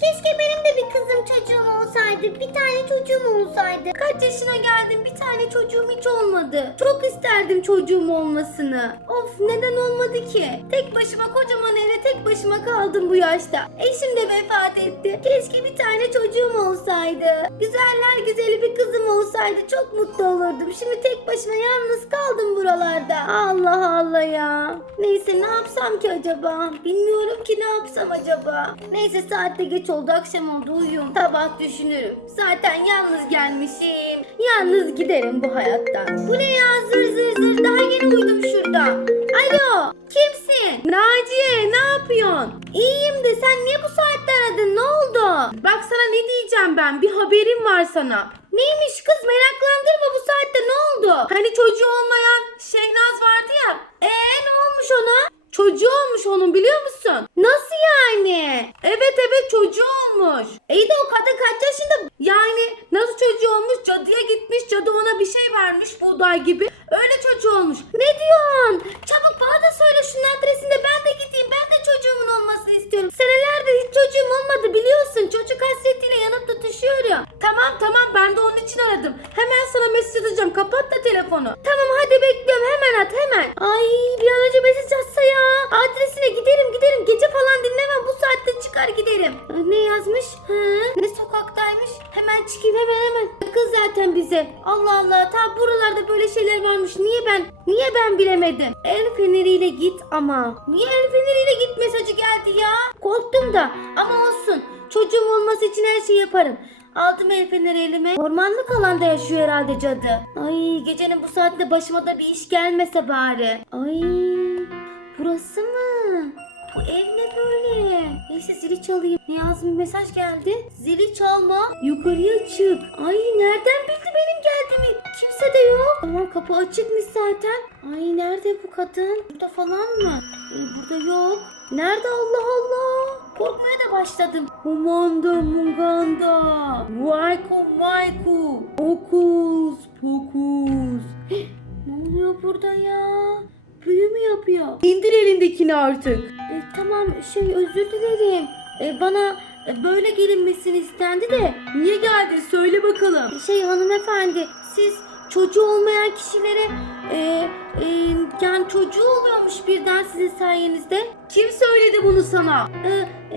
Keşke benim de kızım çocuğum olsaydı. Bir tane çocuğum olsaydı. Kaç yaşına geldim bir tane çocuğum hiç olmadı. Çok isterdim çocuğum olmasını. Of neden olmadı ki? Tek başıma kocaman evde tek başıma kaldım bu yaşta. Eşim de vefat etti. Keşke bir tane çocuğum olsaydı. Güzeller güzeli bir kızım olsaydı çok mutlu olurdum. Şimdi tek başıma yalnız kaldım buralarda. Allah Allah ya. Neyse ne yapsam ki acaba? Bilmiyorum ki ne yapsam acaba. Neyse saat de geç oldu akşam oldu uyuyayım. Sabah düşünürüm. Zaten yalnız gelmişim. Yalnız giderim bu hayattan. Bu ne ya zır zır zır daha yeni uyudum şurada. Alo kimsin? Naciye ne yapıyorsun? İyiyim de sen niye bu saatte aradın ne oldu? Bak sana ne diyeceğim ben bir haberim var sana. Neymiş kız meraklandırma bu saatte ne oldu? Hani çocuğu olmayan Şehnaz vardı ya. Eee ne olmuş ona? Çocuğu olmuş onun biliyor musun? Nasıl yani? Evet evet çocuğu olmuş. İyi de o kadın kaç yaşında? Yani nasıl çocuğu olmuş? Cadıya gitmiş. Cadı ona bir şey vermiş buğday gibi. Öyle çocuğu olmuş. Ne diyorsun? Çabuk bana da söyle şunun adresinde ben de gideyim. Ben de çocuğumun olmasını istiyorum. Senelerdir hiç çocuğum olmadı biliyorsun. Çocuk hasretiyle yanıp tutuşuyorum. Tamam tamam ben de onun için aradım. Hemen sana mesaj atacağım. Kapat da telefonu. Tamam hadi bekliyorum. Hemen at hemen. Ay bir an önce mesaj atsa ya. Adresine giderim giderim. Gece falan dinlemem. Bu saatte çıkar giderim. Ne yazmış? Hı? Ne sokaktaymış? Hemen çıkayım hemen hemen. Kız zaten bize. Allah Allah. Ta buralarda böyle şeyler varmış. Niye ben? Niye ben bilemedim? El feneriyle git ama. Niye el feneriyle git mesajı geldi ya? Korktum da. Ama olsun. Çocuğum olması için her şeyi yaparım. Aldım el feneri elime. Ormanlık alanda yaşıyor herhalde cadı. Ay gecenin bu saatte başıma da bir iş gelmese bari. Ay burası mı? Bu ev ne böyle? Neyse zili çalayım. Ne yazmış mesaj geldi? Zili çalma. Yukarıya çık. Ay nereden bildi benim geldiğimi? Kimse de yok. Tamam kapı açıkmış zaten. Ay nerede bu kadın? Burada falan mı? Ee, burada yok. Nerede Allah Allah? Korkmaya da başladım. Humanda munganda. Vayku mayku. Okus pokus. ne oluyor burada ya? Büyü mü yapıyor? İndir elindekini artık. E, tamam şey özür dilerim. E, bana e, böyle gelinmesini istendi de. Niye geldin söyle bakalım. Şey hanımefendi siz çocuğu olmayan kişilere e, e, yani çocuğu oluyormuş birden sizin sayenizde. Kim söyledi bunu sana? E,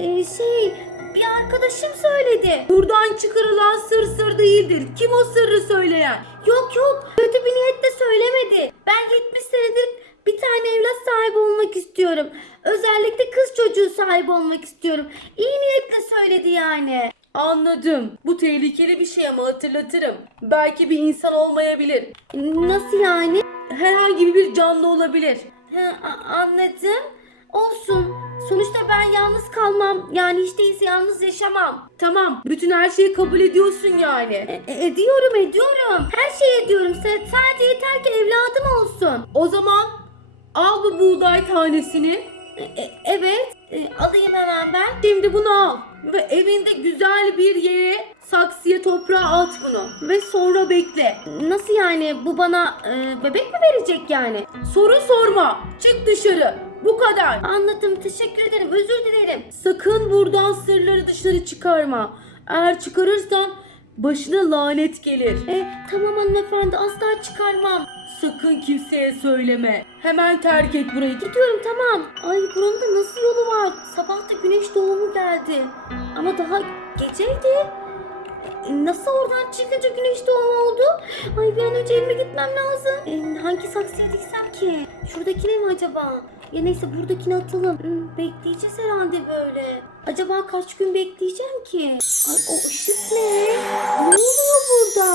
e, şey bir arkadaşım söyledi. Buradan çıkarılan sır sır değildir. Kim o sırrı söyleyen? Yok yok kötü bir niyetle söylemedi. Ben 70 senedir bir tane evlat sahibi olmak istiyorum. Özellikle kız çocuğu sahibi olmak istiyorum. İyi niyetle söyledi yani. Anladım. Bu tehlikeli bir şey ama hatırlatırım. Belki bir insan olmayabilir. Nasıl yani? Herhangi bir canlı olabilir. anladım. Olsun. Sonuçta ben yalnız kalmam. Yani hiç değilse yalnız yaşamam. Tamam. Bütün her şeyi kabul ediyorsun yani. ediyorum ediyorum. Her şeyi ediyorum. Sa- Sadece yeter ki evladım olsun. O zaman al bu buğday tanesini. evet. E, alayım hemen ben. Şimdi bunu al. Ve evinde güzel bir yere saksıya toprağa at bunu. Ve sonra bekle. Nasıl yani? Bu bana e, bebek mi verecek yani? Soru sorma. Çık dışarı. Bu kadar. Anladım. Teşekkür ederim. Özür dilerim. Sakın buradan sırları dışarı çıkarma. Eğer çıkarırsan başına lanet gelir. E, tamam hanımefendi. Asla çıkarmam. Sakın kimseye söyleme. Hemen terk et burayı. Gidiyorum tamam. Ay buranın da nasıl yolu var? Sabah da güneş doğumu geldi. Ama daha geceydi. E, Nasıl oradan çıkınca güneş doğumu oldu? Ay bir an önce evime gitmem lazım. E, hangi saksıya diksem ki? Şuradaki ne mi acaba? Ya neyse buradakini atalım. Hmm, bekleyeceğiz herhalde böyle. Acaba kaç gün bekleyeceğim ki? Ay o ışık ne? Ne oluyor burada?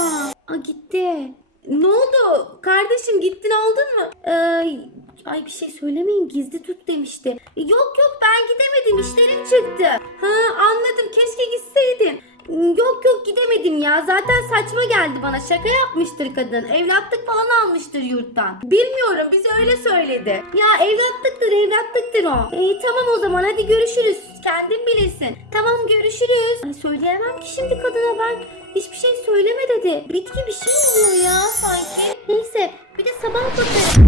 Aa gitti. Ne oldu? Kardeşim gittin aldın mı? Ay, ay bir şey söylemeyin gizli tut demişti. Yok yok ben gidemedim işlerim çıktı. Ha anladım keşke gitseydin. Yok yok gidemedim ya. Zaten saçma geldi bana. Şaka yapmıştır kadın. Evlatlık falan almıştır yurttan. Bilmiyorum bize öyle söyledi. Ya evlatlıktır evlatlıktır o. İyi tamam o zaman hadi görüşürüz. Kendin bilirsin. Tamam görüşürüz. Ay, söyleyemem ki şimdi kadına ben. Hiçbir şey söyleme dedi. Bitki bir şey oluyor ya sanki. Neyse bir de sabah bakarım.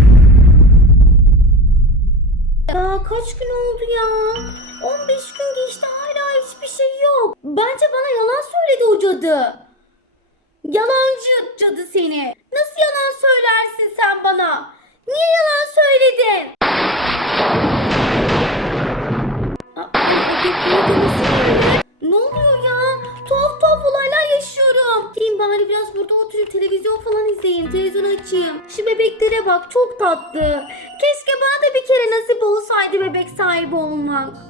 Ya kaç gün oldu ya? 15 gün geçti hala hiçbir şey yok. Bence bana yalan söyledi o cadı. Yalancı cadı seni. Nasıl yalan söylersin sen bana? Niye yalan söyledin? Ne oluyor ya? Tuhaf tuhaf olaylar yaşıyorum. Gideyim bari biraz burada oturayım televizyon falan izleyeyim. Televizyon açayım. Şu bebeklere bak çok tatlı. Keşke bana da bir kere nasip olsaydı bebek sahibi olmak.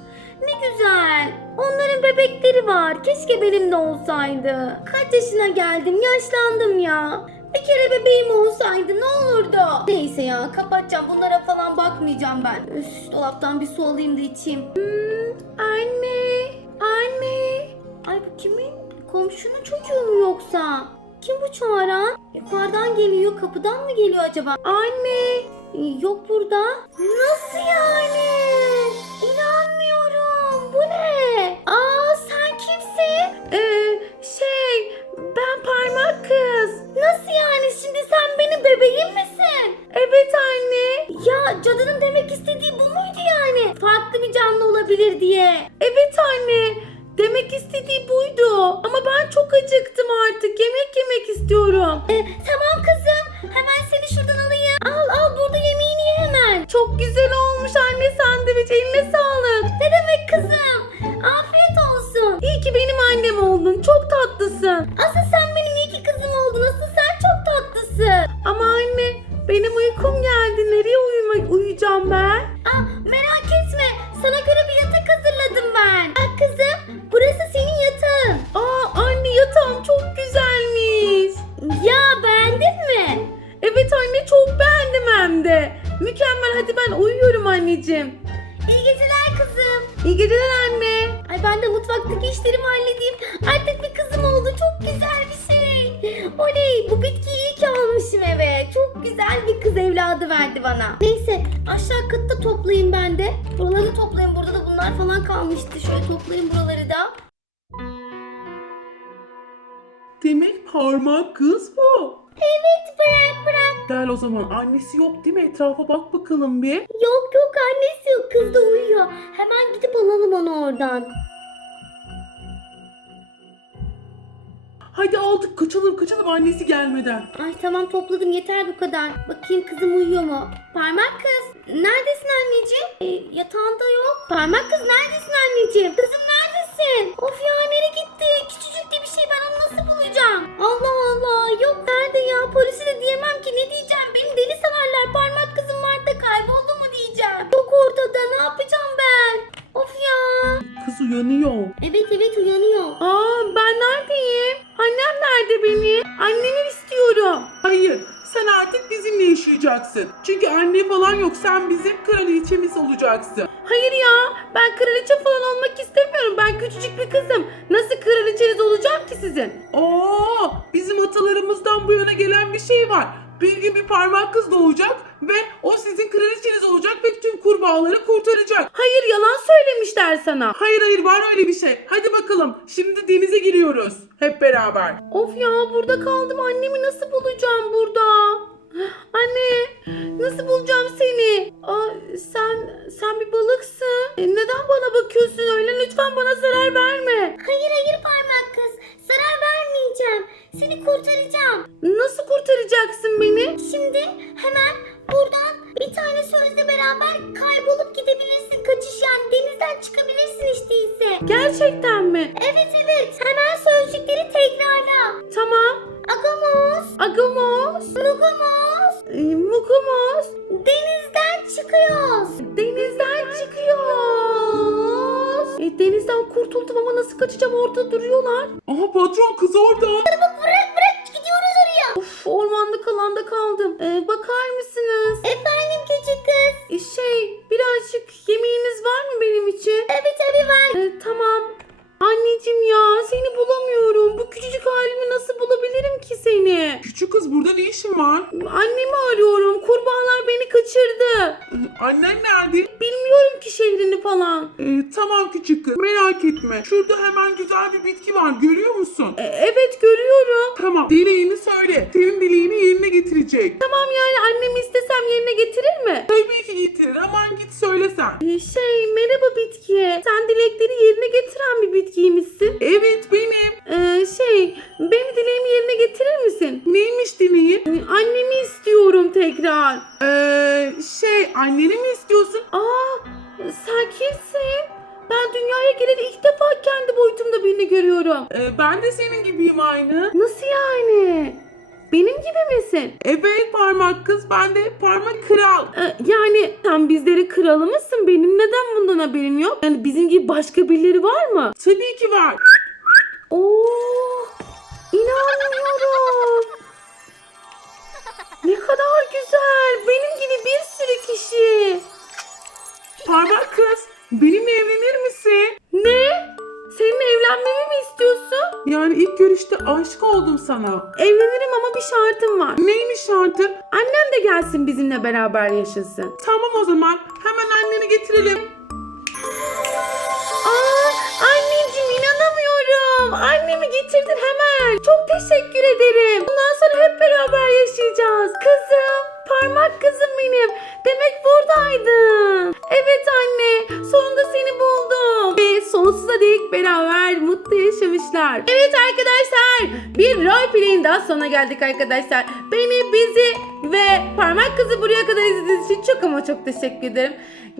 Güzel. Onların bebekleri var. Keşke benim de olsaydı. Kaç yaşına geldim yaşlandım ya. Bir kere bebeğim olsaydı ne olurdu? Neyse ya kapatacağım. Bunlara falan bakmayacağım ben. Üf, dolaptan bir su alayım da içeyim. Hmm, anne. Anne. Ay bu kimin? Komşunun çocuğu mu yoksa? Kim bu çağıran? Yukarıdan geliyor. Kapıdan mı geliyor acaba? Anne. Yok burada. Nasıl yani? Bebeğim misin? Evet anne. Ya cadının demek istediği bu muydu yani? Farklı bir canlı olabilir diye. Evet anne. Demek istediği buydu. Ama ben çok acıktım artık. Yemek yemek istiyorum. Ee, ben de mutfaktaki işlerimi halledeyim. Artık bir kızım oldu. Çok güzel bir şey. Oley bu bitkiyi iyi ki almışım eve. Çok güzel bir kız evladı verdi bana. Neyse aşağı katta toplayayım ben de. Buraları toplayayım. Burada da bunlar falan kalmıştı. Şöyle toplayayım buraları da. Demek parmak kız bu. Evet bırak. Gel o zaman annesi yok değil mi? Etrafa bak bakalım bir. Yok yok annesi yok. Kız da uyuyor. Hemen gidip alalım onu oradan. Hadi aldık kaçalım kaçalım annesi gelmeden. Ay tamam topladım yeter bu kadar. Bakayım kızım uyuyor mu? Parmak kız neredesin anneciğim? E, yatağında yok. Parmak kız neredesin yaşayacaksın. Çünkü anne falan yok sen bizim kraliçemiz olacaksın. Hayır ya ben kraliçe falan olmak istemiyorum. Ben küçücük bir kızım. Nasıl kraliçeniz olacağım ki sizin? Oo bizim atalarımızdan bu yana gelen bir şey var. Bir gün bir parmak kız doğacak ve o sizin kraliçeniz olacak ve tüm kurbağaları kurtaracak. Hayır yalan söylemişler sana. Hayır hayır var öyle bir şey. Hadi bakalım şimdi denize giriyoruz hep beraber. Of ya burada kaldım annemi nasıl bulacağım burada? Anne nasıl bulacağım seni? Aa, sen sen bir balıksın. E, neden bana bakıyorsun öyle? Lütfen bana zarar verme. Hayır hayır parmak kız. Zarar vermeyeceğim. Seni kurtaracağım. Nasıl kurtaracaksın beni? Şimdi hemen buradan bir tane sözle beraber kaybolup gidebilirsin. Kaçış yani denizden çıkabilirsin işte ise. Gerçekten mi? Evet evet. Hemen sözcükleri tekrarla. Tamam. Agamos, Agamos, Nugamos, e, Mukumos, denizden çıkıyoruz. denizden çıkıyoruz. E, denizden kurtuldum ama nasıl kaçacağım orada duruyorlar. Aha patron kız orada. Bırak bırak gidiyoruz oraya. Of ormanda kalanda kaldım. E, bakar mısınız? Efendim küçük kız. E, şey Küçük kız burada ne işin var? Annemi arıyorum. Kurbağalar beni kaçırdı. Ee, Annen nerede? Bilmiyorum ki şehrini falan. Ee, tamam küçük kız merak etme. Şurada hemen güzel bir bitki var görüyor musun? E, evet görüyorum. Tamam dileğini söyle. Senin dileğini yerine getirecek. Tamam yani annemi istesem yerine getirir mi? Tabii ki getirir aman git söylesen. E, şey merhaba bitki. Sen aynı. Nasıl yani? Benim gibi misin? Evet parmak kız ben de parmak kral. Ee, yani sen bizlerin kralı mısın? Benim neden bundan haberim yok? Yani bizim gibi başka birileri var mı? Tabii ki var. Oo, inanmıyorum. Ne kadar güzel. Benim gibi bir sürü kişi. Parmak kız benimle evlenir misin? Ne? Yani ilk görüşte aşık oldum sana. Evlenirim ama bir şartım var. Neymiş şartın? Annem de gelsin bizimle beraber yaşasın. Tamam o zaman hemen anneni getirelim. Aa, anneciğim inanamıyorum. Annemi getirdin hemen. Çok teşekkür ederim. Bundan sonra hep beraber yaşayacağız. Kızım, parmak kızım benim. Demek buradaydın. Arkadaşlar, bir roleplay'in daha sonuna geldik arkadaşlar. Beni, bizi ve parmak kızı buraya kadar izlediğiniz için çok ama çok teşekkür ederim.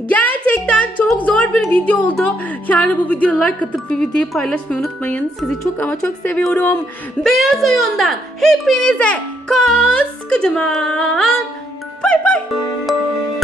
Gerçekten çok zor bir video oldu. Yani bu videoya like atıp bir videoyu paylaşmayı unutmayın. Sizi çok ama çok seviyorum. Beyaz oyundan hepinize koskocaman bay bay.